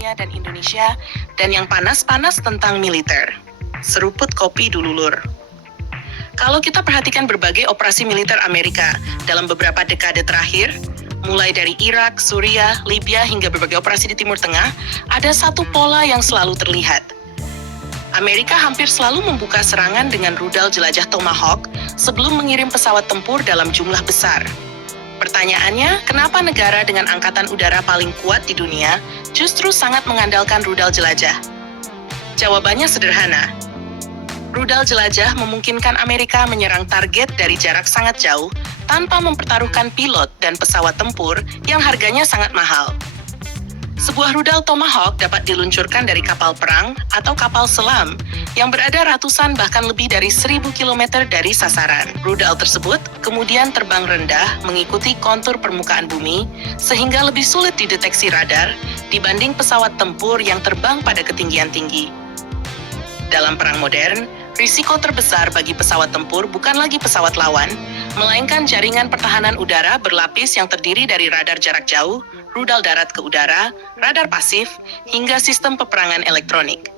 dunia dan Indonesia, dan yang panas-panas tentang militer. Seruput kopi dulu, Lur. Kalau kita perhatikan berbagai operasi militer Amerika dalam beberapa dekade terakhir, mulai dari Irak, Suriah, Libya, hingga berbagai operasi di Timur Tengah, ada satu pola yang selalu terlihat. Amerika hampir selalu membuka serangan dengan rudal jelajah Tomahawk sebelum mengirim pesawat tempur dalam jumlah besar. Pertanyaannya, kenapa negara dengan angkatan udara paling kuat di dunia justru sangat mengandalkan rudal jelajah? Jawabannya sederhana. Rudal jelajah memungkinkan Amerika menyerang target dari jarak sangat jauh tanpa mempertaruhkan pilot dan pesawat tempur yang harganya sangat mahal. Sebuah rudal Tomahawk dapat diluncurkan dari kapal perang atau kapal selam yang berada ratusan bahkan lebih dari 1.000 km dari sasaran. Rudal tersebut kemudian terbang rendah mengikuti kontur permukaan bumi sehingga lebih sulit dideteksi radar dibanding pesawat tempur yang terbang pada ketinggian tinggi. Dalam perang modern, risiko terbesar bagi pesawat tempur bukan lagi pesawat lawan, melainkan jaringan pertahanan udara berlapis yang terdiri dari radar jarak jauh, rudal darat ke udara, radar pasif, hingga sistem peperangan elektronik.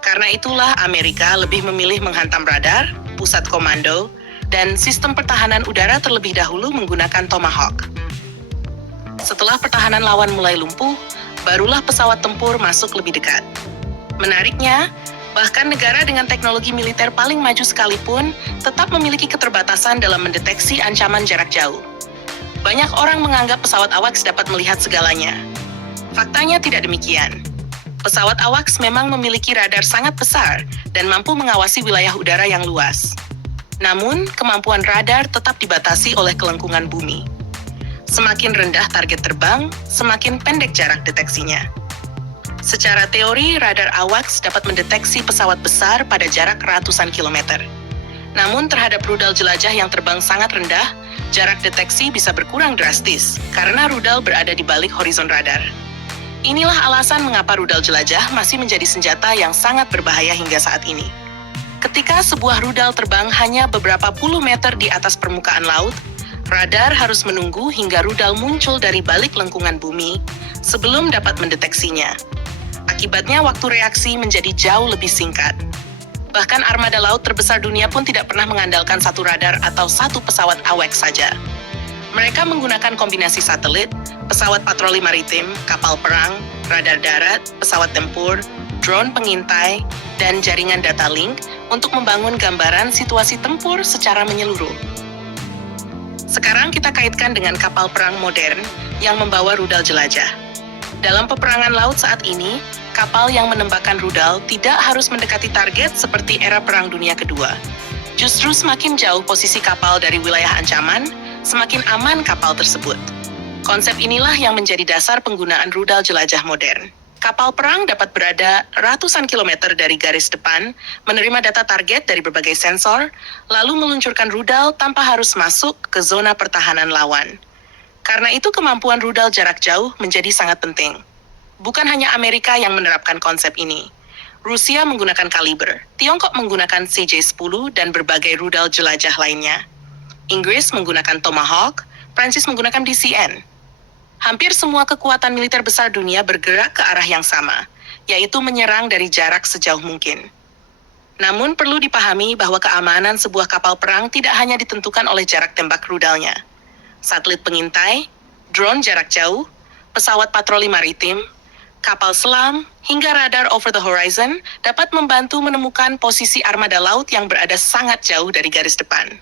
Karena itulah Amerika lebih memilih menghantam radar, pusat komando, dan sistem pertahanan udara terlebih dahulu menggunakan Tomahawk. Setelah pertahanan lawan mulai lumpuh, barulah pesawat tempur masuk lebih dekat. Menariknya, bahkan negara dengan teknologi militer paling maju sekalipun tetap memiliki keterbatasan dalam mendeteksi ancaman jarak jauh. Banyak orang menganggap pesawat AWACS dapat melihat segalanya. Faktanya tidak demikian. Pesawat AWACS memang memiliki radar sangat besar dan mampu mengawasi wilayah udara yang luas. Namun, kemampuan radar tetap dibatasi oleh kelengkungan bumi. Semakin rendah target terbang, semakin pendek jarak deteksinya. Secara teori, radar AWACS dapat mendeteksi pesawat besar pada jarak ratusan kilometer. Namun terhadap rudal jelajah yang terbang sangat rendah, jarak deteksi bisa berkurang drastis karena rudal berada di balik horizon radar. Inilah alasan mengapa rudal jelajah masih menjadi senjata yang sangat berbahaya hingga saat ini. Ketika sebuah rudal terbang hanya beberapa puluh meter di atas permukaan laut, radar harus menunggu hingga rudal muncul dari balik lengkungan bumi sebelum dapat mendeteksinya. Akibatnya waktu reaksi menjadi jauh lebih singkat. Bahkan armada laut terbesar dunia pun tidak pernah mengandalkan satu radar atau satu pesawat AWACS saja. Mereka menggunakan kombinasi satelit, pesawat patroli maritim, kapal perang, radar darat, pesawat tempur, drone pengintai, dan jaringan data link untuk membangun gambaran situasi tempur secara menyeluruh. Sekarang kita kaitkan dengan kapal perang modern yang membawa rudal jelajah. Dalam peperangan laut saat ini, kapal yang menembakkan rudal tidak harus mendekati target seperti era Perang Dunia Kedua. Justru semakin jauh posisi kapal dari wilayah ancaman, semakin aman kapal tersebut. Konsep inilah yang menjadi dasar penggunaan rudal jelajah modern. Kapal perang dapat berada ratusan kilometer dari garis depan, menerima data target dari berbagai sensor, lalu meluncurkan rudal tanpa harus masuk ke zona pertahanan lawan. Karena itu kemampuan rudal jarak jauh menjadi sangat penting. Bukan hanya Amerika yang menerapkan konsep ini. Rusia menggunakan Kaliber, Tiongkok menggunakan CJ-10 dan berbagai rudal jelajah lainnya. Inggris menggunakan Tomahawk, Prancis menggunakan DCN. Hampir semua kekuatan militer besar dunia bergerak ke arah yang sama, yaitu menyerang dari jarak sejauh mungkin. Namun perlu dipahami bahwa keamanan sebuah kapal perang tidak hanya ditentukan oleh jarak tembak rudalnya. Satelit pengintai, drone jarak jauh, pesawat patroli maritim, kapal selam, hingga radar over the horizon dapat membantu menemukan posisi armada laut yang berada sangat jauh dari garis depan.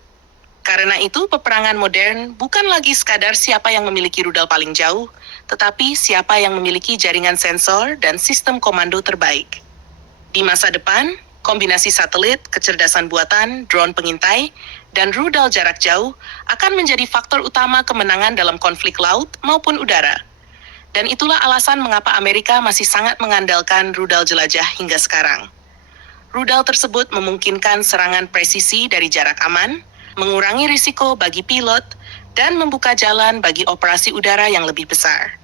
Karena itu, peperangan modern bukan lagi sekadar siapa yang memiliki rudal paling jauh, tetapi siapa yang memiliki jaringan sensor dan sistem komando terbaik. Di masa depan, kombinasi satelit, kecerdasan buatan, drone pengintai, dan rudal jarak jauh akan menjadi faktor utama kemenangan dalam konflik laut maupun udara. Dan itulah alasan mengapa Amerika masih sangat mengandalkan rudal jelajah hingga sekarang. Rudal tersebut memungkinkan serangan presisi dari jarak aman, mengurangi risiko bagi pilot, dan membuka jalan bagi operasi udara yang lebih besar.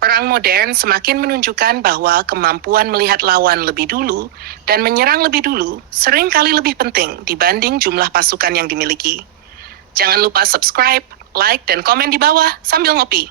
Perang modern semakin menunjukkan bahwa kemampuan melihat lawan lebih dulu dan menyerang lebih dulu seringkali lebih penting dibanding jumlah pasukan yang dimiliki. Jangan lupa subscribe, like, dan komen di bawah sambil ngopi.